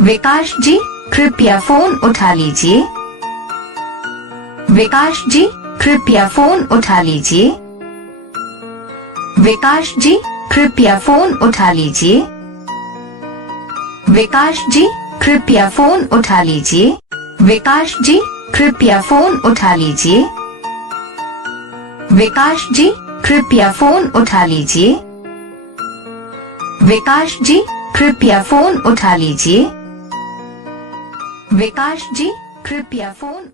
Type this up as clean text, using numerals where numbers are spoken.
विकास जी कृपया फोन उठा लीजिए। विकास जी कृपया फोन उठा लीजिए। विकास जी कृपया फोन उठा लीजिए। विकास जी कृपया फोन उठा लीजिए। विकास जी कृपया फोन उठा लीजिए। विकास जी कृपया फोन उठा लीजिए। विकास जी कृपया फोन उठा लीजिए। विकास जी कृपया फोन